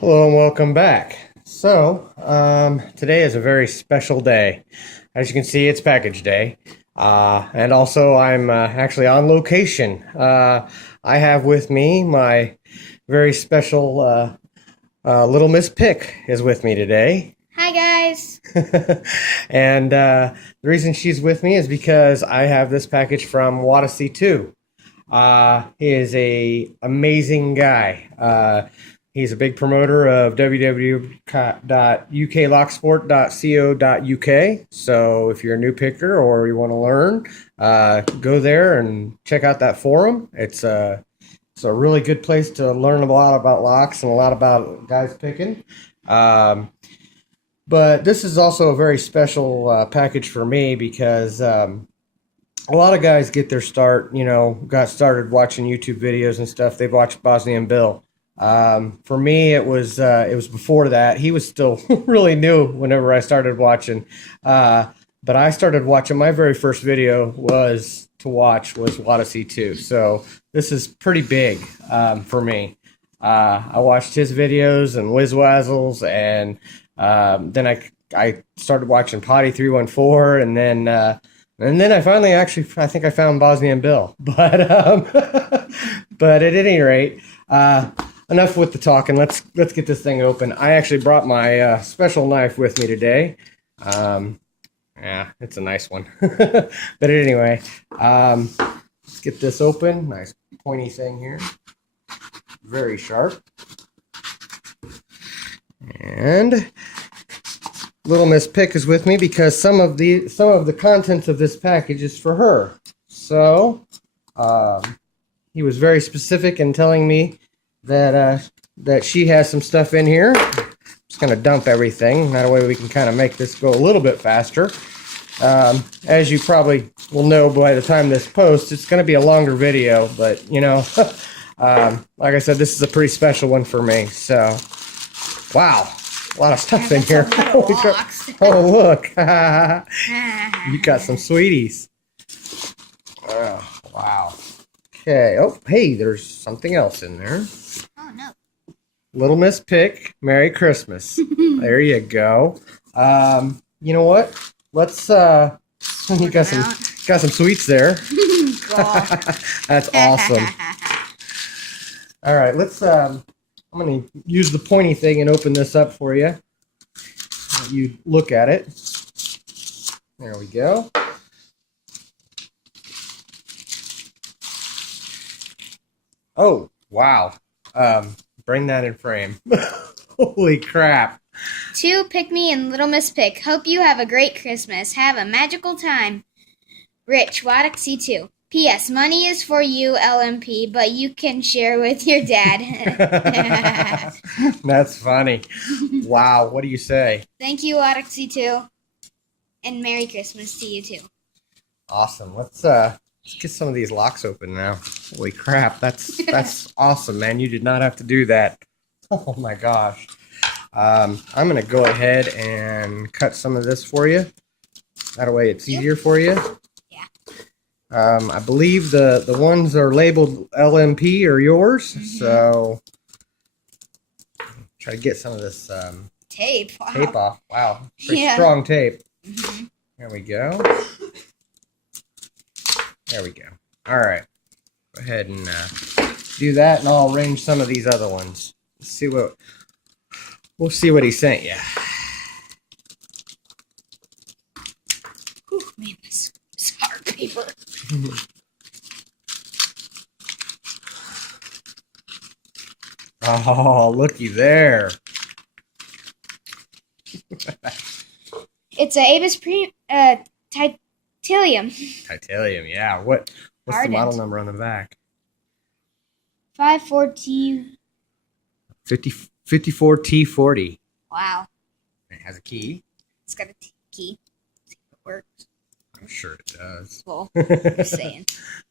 Hello and welcome back. Today is a very special day. As you can see, it's package day. And also, I'm actually on location. I have with me my very special little Miss Pick is with me today. Hi, guys. And the reason she's with me is because I have this package from WADDAC2. He is a amazing guy. He's a big promoter of www.uklocksport.co.uk. So if you're a new picker or you want to learn, go there and check out that forum. It's a really good place to learn a lot about locks and a lot about guys picking. But this is also a very special package for me because a lot of guys get their start, got started watching YouTube videos and stuff. They've watched Bosnian Bill. For me, it was before that. He was still really new whenever I started watching. But I started watching. My very first video was WADDAC2. So this is pretty big for me. I watched his videos and Whizwazzles, and then I started watching Potty 314, and then I finally I think I found Bosnian Bill. But at any rate, enough with the talking. Let's get this thing open. I actually brought my special knife with me today. Yeah, it's a nice one. But anyway, let's get this open. Nice pointy thing here. Very sharp. And little Miss Pick is with me because some of the contents of this package is for her. So he was very specific in telling me that she has some stuff in here. I'm just gonna dump everything. That way we can kind of make this go a little bit faster. As you probably will know by the time this posts, it's gonna be a longer video, but like I said, this is a pretty special one for me. So, wow. A lot of stuff in here. Oh, look. You got some sweeties. Oh, wow. Okay. Oh, hey, there's something else in there. Oh, no. Little Miss Pick, Merry Christmas. There you go. You know what? Let's you got some sweets there. That's awesome. All right, let's I'm going to use the pointy thing and open this up for you. You look at it. There we go. Oh, wow. Bring that in frame. Holy crap. To Pick Me and Little Miss Pick. Hope you have a great Christmas. Have a magical time. Rich, WADDAC2. P.S. Money is for you, LMP, but you can share with your dad. That's funny. Wow, what do you say? Thank you, WADDAC2. And Merry Christmas to you, too. Awesome. Let's get some of these locks open now. Holy crap, that's awesome, man. You did not have to do that. Oh my gosh. I'm going to go ahead and cut some of this for you. That way it's easier for you. I believe the ones that are labeled LMP are yours, so try to get some of this tape. Wow. Tape off. Wow, pretty strong tape. There we go. There we go. All right, go ahead and do that, and I'll arrange some of these other ones. We'll see what he sent you. Ooh, man, this is hard paper. Oh, looky there. It's a Avis Titanium. Titanium, yeah. What's Ardent. The model number on the back? 54T40. Wow. It has a key. It's got a key. See if it works. I'm sure it does. Well, just saying.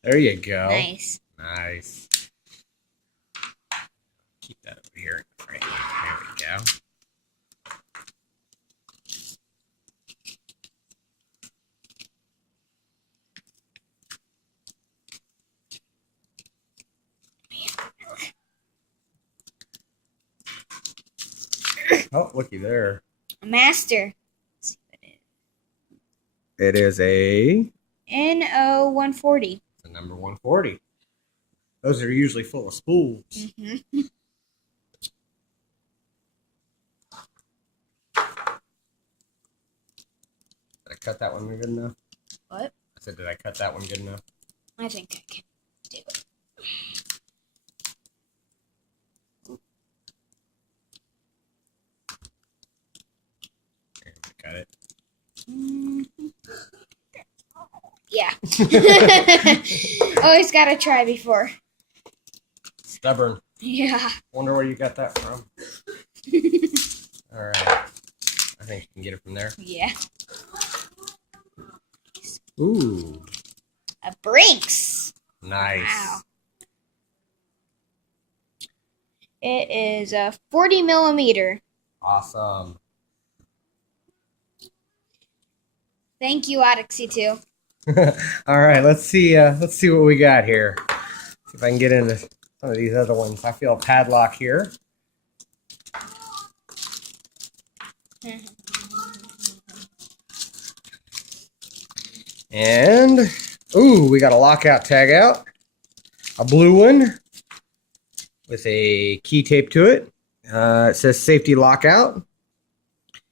There you go. Nice. Nice. Keep that over here in the frame. There we go. Oh, looky there. A master. Let's see what It is a NO 140. the number 140. Those are usually full of spools. Mm-hmm. Did I cut that one good enough? What? I said, did I cut that one good enough? I think I can do it. Got it. Yeah. Always gotta try before. Stubborn. Yeah. Wonder where you got that from. All right. I think you can get it from there. Yeah. Ooh. A Brinks. Nice. Wow. It is a 40 millimeter. Awesome. Thank you, WADDAC2. All right, let's see what we got here. See if I can get into some of these other ones. I feel a padlock here. And ooh, we got a lockout tag out. A blue one with a key tape to it. It says safety lockout.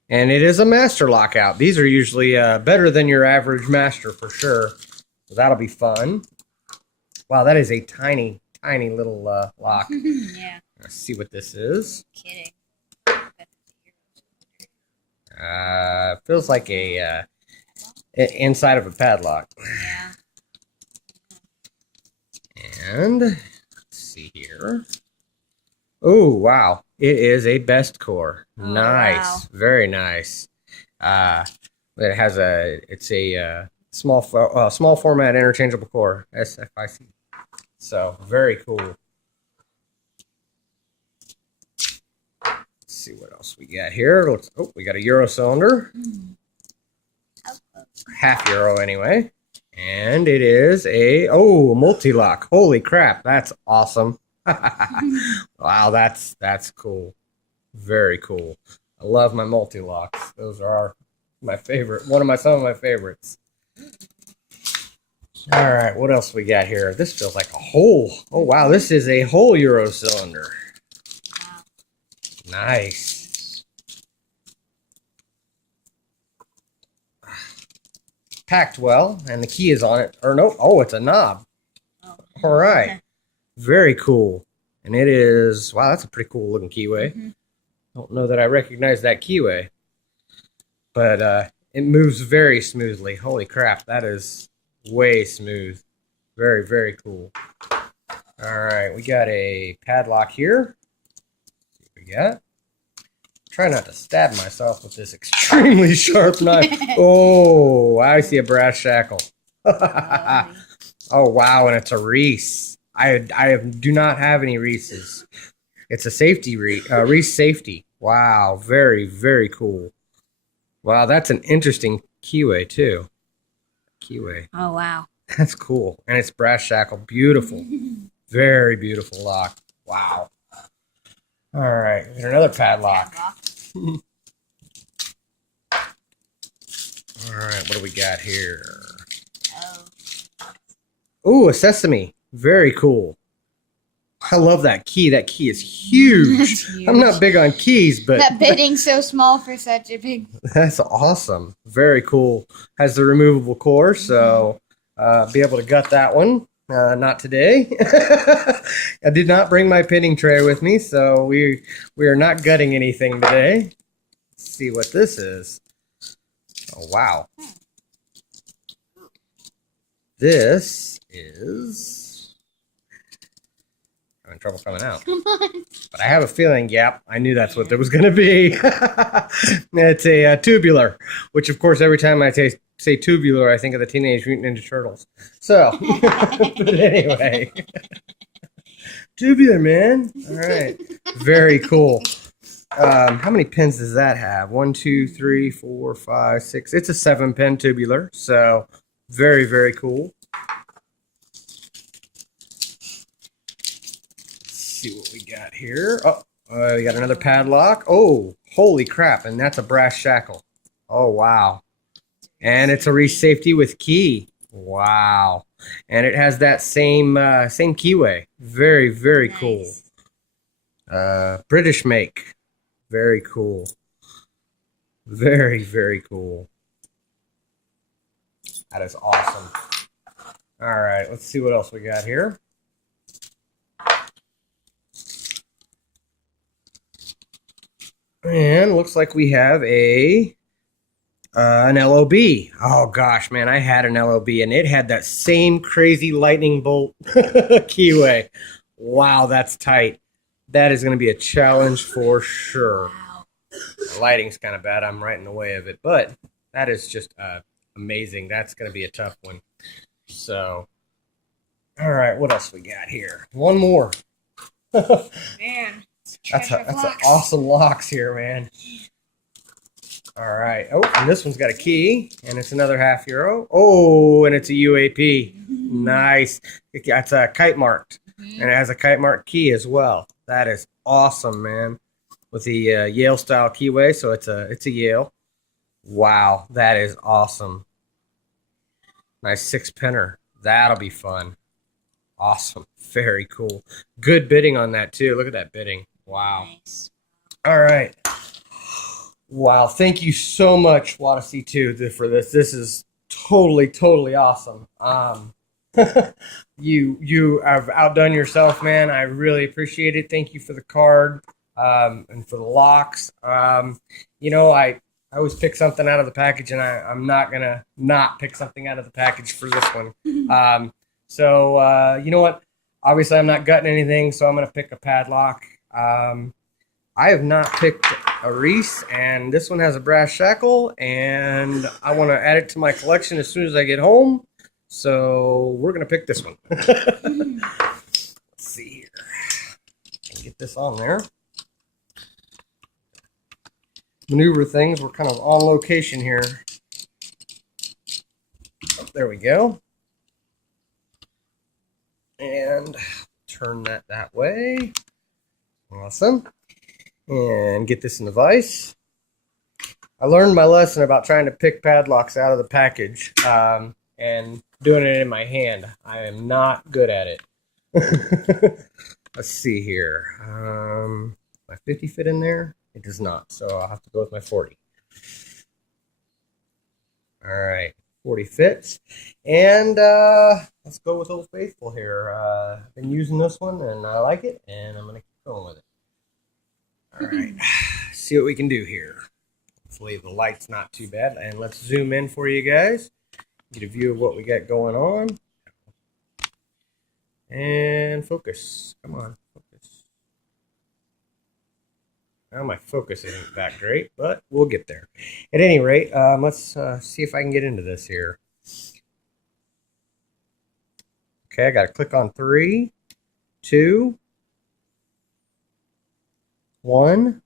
And it is a master lockout. These are usually better than your average master for sure. So that'll be fun. Wow, that is a tiny, tiny little lock. Yeah. Let's see what this is. Kidding. Feels like a inside of a padlock. Yeah. And let's see here. Oh, wow. It is a best core. Oh, nice. wow. Very nice. It has it's a small format interchangeable core, SFIC. So, very cool. Let's see what else we got here. We got a Euro cylinder. Half Euro anyway. And it is a multi-lock. Holy crap, that's awesome. Wow, that's cool. Very cool. I love my multi-locks. Those are my favorite. Some of my favorites. All right, what else we got here? This feels like a whole. Oh wow, this is a whole Euro cylinder. Wow. Nice. Packed well, and the key is on it. Or no, it's a knob. Oh. All right. Very cool. And it is, wow, that's a pretty cool looking keyway. Mm-hmm. Don't know that I recognize that keyway. But it moves very smoothly. Holy crap, that is way smooth. Very, very cool. All right, we got a padlock here. Let's see what we got. Try not to stab myself with this extremely sharp knife. Oh, I see a brass shackle. Oh, wow, and it's a Reece. I do not have any Reese's. It's a safety Reece safety. Wow, very, very cool. Wow, that's an interesting keyway too. Keyway. Oh, wow. That's cool. And it's brass shackle. Beautiful. Very beautiful lock. Wow. All right, there's another padlock. All right, what do we got here? Oh, a sesame. Very cool. I love that key. That key is huge. That's huge. I'm not big on keys, but That bitting's so small for such a big. that's awesome. Very cool. Has the removable core, so be able to gut that one. Not today. I did not bring my pinning tray with me, so we are not gutting anything today. Let's see what this is. Oh, wow. This is having trouble coming out. Come on. But I have a feeling, yep, I knew that's what it was going to be. It's a tubular, which, of course, every time I say tubular, I think of the Teenage Mutant Ninja Turtles. So, but anyway. Tubular, man. All right. Very cool. How many pins does that have? 1, 2, 3, 4, 5, 6. It's a 7-pin tubular, so very, very cool. Let's see what we got here. Oh, We got another padlock. Oh, holy crap. And that's a brass shackle. Oh, wow. And it's a Reece safety with key. Wow. And it has that same keyway. Very, very cool. British make. Very cool. Very, very cool. That is awesome. All right, let's see what else we got here. And looks like we have an LOB. Oh gosh, man, I had an LOB and it had that same crazy lightning bolt keyway. Wow, that's tight. That is going to be a challenge for sure. Wow. The lighting's kind of bad. I'm right in the way of it, but that is just amazing. That's going to be a tough one. So, all right, what else we got here? One more. Man. That's an awesome locks here, man. All right. Oh, and this one's got a key, and it's another €0.5. Oh, and it's a UAP. Nice. It's a kite marked, and it has a kite marked key as well. That is awesome, man. With the Yale style keyway, so it's a Yale. Wow, that is awesome. Nice 6-penner. That'll be fun. Awesome. Very cool. Good bidding on that too. Look at that bidding. Wow. Nice. All right. Wow. Thank you so much, WADDAC2, for this. This is totally awesome. You have outdone yourself, man. I really appreciate it. Thank you for the card and for the locks. You know, I always pick something out of the package, and I'm not gonna not pick something out of the package for this one. So you know what? Obviously, I'm not gutting anything, so I'm gonna pick a padlock. I have not picked a Reece, and this one has a brass shackle, and I want to add it to my collection as soon as I get home. So we're gonna pick this one. Let's see here. Get this on there. Maneuver things. We're kind of on location here. Oh, there we go. And turn that way. Awesome. And get this in the vise. I learned my lesson about trying to pick padlocks out of the package and doing it in my hand. I am not good at it. Let's see here. My 50 fit in there? It does not, so I'll have to go with my 40. All right, 40 fits. And let's go with Old Faithful here. I've been using this one, and I like it, and I'm going to keep going with it. All right, see what we can do here. Hopefully the light's not too bad. And let's zoom in for you guys. Get a view of what we got going on. And focus. Come on, focus. Well, my focus isn't that great, but we'll get there. At any rate, let's see if I can get into this here. Okay, I got to click on 3, 2, 1.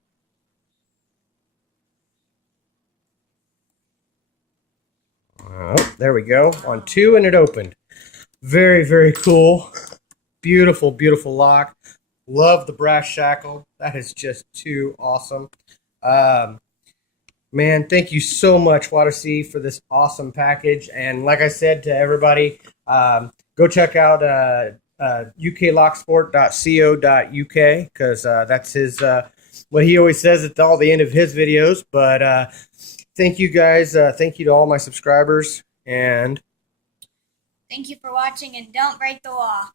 Oh, there we go. On 2, and it opened. Very cool. Beautiful lock. Love the brass shackle. That is just too awesome. Man, thank you so much, WADDAC, for this awesome package. And like I said to everybody, go check out uklocksport.co.uk because that's his what he always says at all the end of his videos. But thank you guys. Thank you to all my subscribers. And thank you for watching, and don't break the law.